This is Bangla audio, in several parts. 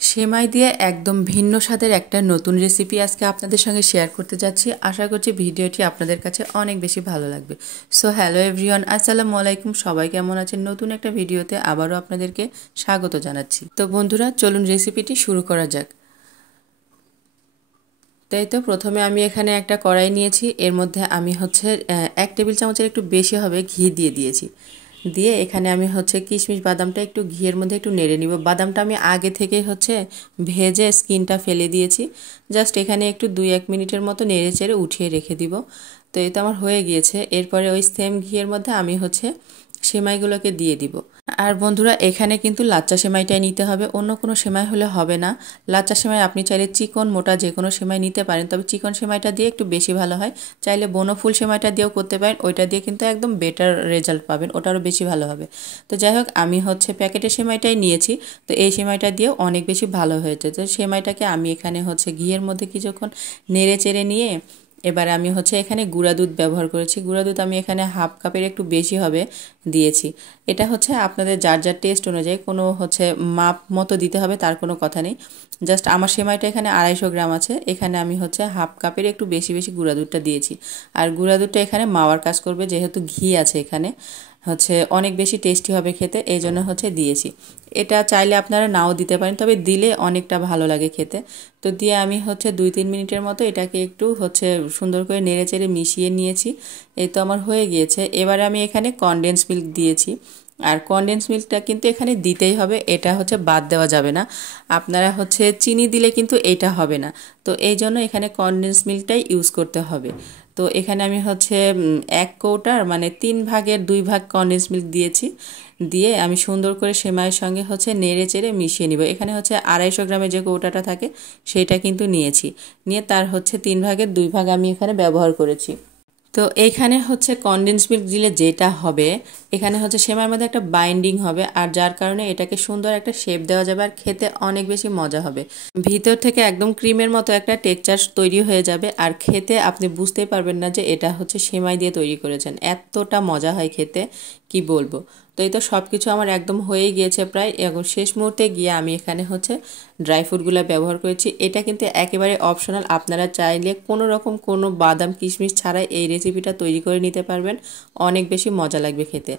সেমাই দিয়ে একদম ভিন্ন স্বাদের একটা নতুন রেসিপি আজকে আপনাদের সঙ্গে শেয়ার করতে যাচ্ছি। আশা করছি ভিডিওটি আপনাদের কাছে অনেক বেশি ভালো লাগবে। সো হ্যালো এভরিওয়ান, আসসালামু আলাইকুম। সবাই কেমন আছেন? নতুন একটা ভিডিওতে আবারও আপনাদেরকে স্বাগত জানাচ্ছি। তো বন্ধুরা, চলুন রেসিপিটি শুরু করা যাক। তাই তো প্রথমে আমি এখানে একটা কড়াই নিয়েছি, এর মধ্যে আমি 1 টেবিল চামচের একটু বেশি হবে ঘি দিয়ে দিয়েছি। দিয়ে এখানে আমি কিশমিশ বাদামটা একটু ঘিয়ের মধ্যে একটু নেড়ে নিব। বাদামটা আমি আগে থেকেই ভেজে স্কিনটা ফেলে দিয়েছি। জাস্ট এখানে একটু 2-1 মিনিটের মতো নেড়ে চেড়ে উঠিয়ে রেখে দিব। তো এটা আমার হয়ে গিয়েছে। এরপরে ওই সেম ঘিয়ের মধ্যে আমি সেমাইগুলোকে দিয়ে দিব। আর বন্ধুরা, এখানে কিন্তু লাচ্চা সেমাইটাই নিতে হবে, অন্য কোনো সেমাই হলে হবে না। লাচ্চা সেমাই আপনি চাইলে চিকন মোটা যে কোনো সেমাই নিতে পারেন, তবে চিকন সেমাইটা দিয়ে একটু বেশি ভালো হয়। চাইলে বনফুল সেমাইটা দিয়েও করতে পারেন, ওইটা দিয়ে কিন্তু একদম বেটার রেজাল্ট পাবেন, ওটারও বেশি ভালো হবে। তো যাই হোক, আমি প্যাকেটের সেমাইটাই নিয়েছি। তো এই সেমাইটা দিয়েও অনেক বেশি ভালো হয়েছে। তো সেমাইটাকে আমি এখানে ঘিয়ের মধ্যে কিছুক্ষণ নেড়ে চেড়ে নিয়ে এবারে আমি এখানে গুঁড়া দুধ ব্যবহার করেছি। গুঁড়া দুধ আমি এখানে 1/2 কাপের একটু বেশি হবে দিয়েছি। এটা আপনাদের যার যার টেস্ট অনুযায়ী কোনো মাপ মতো দিতে হবে তার কোনো কথা নেই। জাস্ট আমার সেমাইটা এখানে 250 গ্রাম আছে, এখানে আমি 1/2 কাপের একটু বেশি বেশি গুঁড়া দুধটা দিয়েছি। আর গুঁড়া দুধটা এখানে মাওয়ার কাজ করবে, যেহেতু ঘি আছে এখানে অনেক বেশি টেস্টি হবে খেতে, এই জন্য দিয়েছি। এটা চাইলে আপনারা নাও দিতে পারেন, তবে দিলে অনেকটা ভালো লাগে খেতে। তো দিয়ে আমি 2-3 মিনিটের মতো এটাকে একটু সুন্দর করে নেড়ে চেড়ে মিশিয়ে নিয়েছি। এই তো আমার হয়ে গিয়েছে। এবারে আমি এখানে কনডেন্স মিল্ক দিয়েছি। আর কনডেন্স মিল্কটা কিন্তু এখানে দিতেই হবে, এটা বাদ দেওয়া যাবে না। আপনারা চিনি দিলে কিন্তু এটা হবে না। তো এই জন্য এখানে কনডেন্স মিল্কটাই ইউজ করতে হবে। তো এখানে আমি 1 কৌটার মানে 3 ভাগের 2 ভাগ কনডেন্স মিল্ক দিয়েছি। দিয়ে আমি সুন্দর করে সেমাইয়ের সঙ্গে নেড়ে চেড়ে মিশিয়ে নিব। এখানে 250 গ্রামের যে কৌটাটা থাকে সেইটা কিন্তু নিয়েছি। নিয়ে তার 3 ভাগের 2 ভাগ আমি এখানে ব্যবহার করেছি। তো এইখানে কনডেন্স মিল্ক দিলে যেটা হবে, এখানে সেমাইয়ের মধ্যে একটা বাইন্ডিং হবে, আর যার কারণে এটাকে সুন্দর একটা শেপ দেওয়া যাবে আর খেতে অনেক বেশি মজা হবে। ভিতর থেকে একদম ক্রিমের মতো একটা টেক্সচার তৈরি হয়ে যাবে, আর খেতে আপনি বুঝতেই পারবেন না যে এটা সেমাই দিয়ে তৈরি করেছেন। এতটা মজা হয় খেতে, কি বলবো। তো এই তো সব কিছু আমার একদম হয়ে গিয়েছে প্রায়। এখন শেষ মুহূর্তে গিয়ে আমি এখানে ড্রাই ফ্রুটগুলো ব্যবহার করেছি। এটা কিন্তু একেবারে অপশনাল, আপনারা চাইলে কোনো রকম কোনো বাদাম কিশমিশ ছাড়াই এই রেসিপিটা তৈরি করে নিতে পারবেন, অনেক বেশি মজা লাগবে খেতে।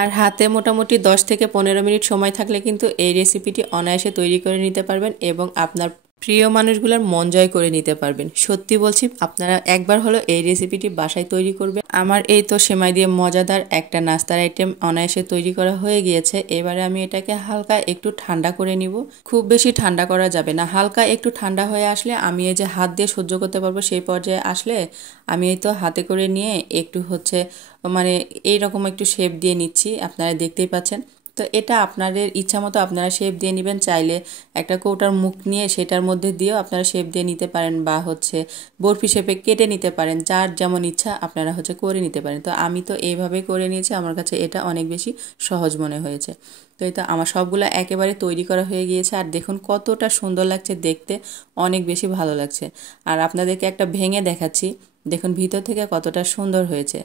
আর হাতে মোটামুটি 10 থেকে 15 মিনিট সময় থাকলে কিন্তু এই রেসিপিটি অনায়াসে তৈরি করে নিতে পারবেন এবং আপনার প্রিয় মানুষগুলোর মন জয় করে নিতে পারবেন। সত্যি বলছি, আপনারা একবার হলো এই রেসিপিটি বাসায় তৈরি করবেন। আমার এই তো সেমাই দিয়ে মজাদার একটা নাস্তার আইটেম অনায়াসে তৈরি করা হয়ে গিয়েছে। এবারে আমি এটাকে হালকা একটু ঠান্ডা করে নিব। খুব বেশি ঠান্ডা করা যাবে না, হালকা একটু ঠান্ডা হয়ে আসলে আমি এই যে হাত দিয়ে সহ্য করতে পারবো সেই পর্যায়ে আসলে আমি এই তো হাতে করে নিয়ে একটু মানে এইরকম একটু শেপ দিয়ে নিচ্ছি, আপনারা দেখতেই পাচ্ছেন। তো এটা আপনাদের ইচ্ছা মতো আপনারা শেপ দিয়ে নেবেন। চাইলে একটা কৌটার মুখ নিয়ে সেটার মধ্যে দিয়েও আপনারা শেপ দিয়ে নিতে পারেন, বা বরফি শেপে কেটে নিতে পারেন, যার যেমন ইচ্ছা আপনারা করে নিতে পারেন। তো আমি তো এইভাবে করে নিয়েছি, আমার কাছে এটা অনেক বেশি সহজ মনে হয়েছে। তো এটা আমার সবগুলো একেবারে তৈরি করা হয়ে গিয়েছে, আর দেখুন কতটা সুন্দর লাগছে দেখতে, অনেক বেশি ভালো লাগছে। আর আপনাদেরকে একটা ভেঙে দেখাচ্ছি, দেখুন ভিতর থেকে কতটা সুন্দর হয়েছে।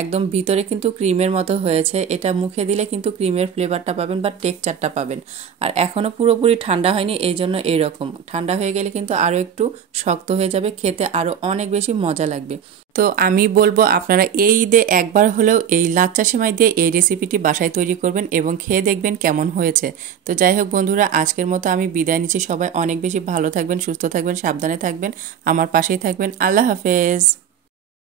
একদম ভিতরে কিন্তু ক্রিমের মতো হয়েছে, এটা মুখে দিলে কিন্তু ক্রিমের ফ্লেভারটা পাবেন বা টেক্সচারটা পাবেন। আর এখনও পুরোপুরি ঠান্ডা হয়নি, এই জন্য এরকম। ঠান্ডা হয়ে গেলে কিন্তু আরও একটু শক্ত হয়ে যাবে, খেতে আরও অনেক বেশি মজা লাগবে। তো আমি বলবো আপনারা এই ঈদে একবার হলেও এই লাচ্চা সেমাই দিয়ে এই রেসিপিটি বাসায় তৈরি করবেন এবং খেয়ে দেখবেন কেমন হয়েছে। তো যাই হোক বন্ধুরা, আজকের মতো আমি বিদায় নিচ্ছি। সবাই অনেক বেশি ভালো থাকবেন, সুস্থ থাকবেন, সাবধানে থাকবেন, আমার পাশেই থাকবেন। আল্লাহ হাফেজ।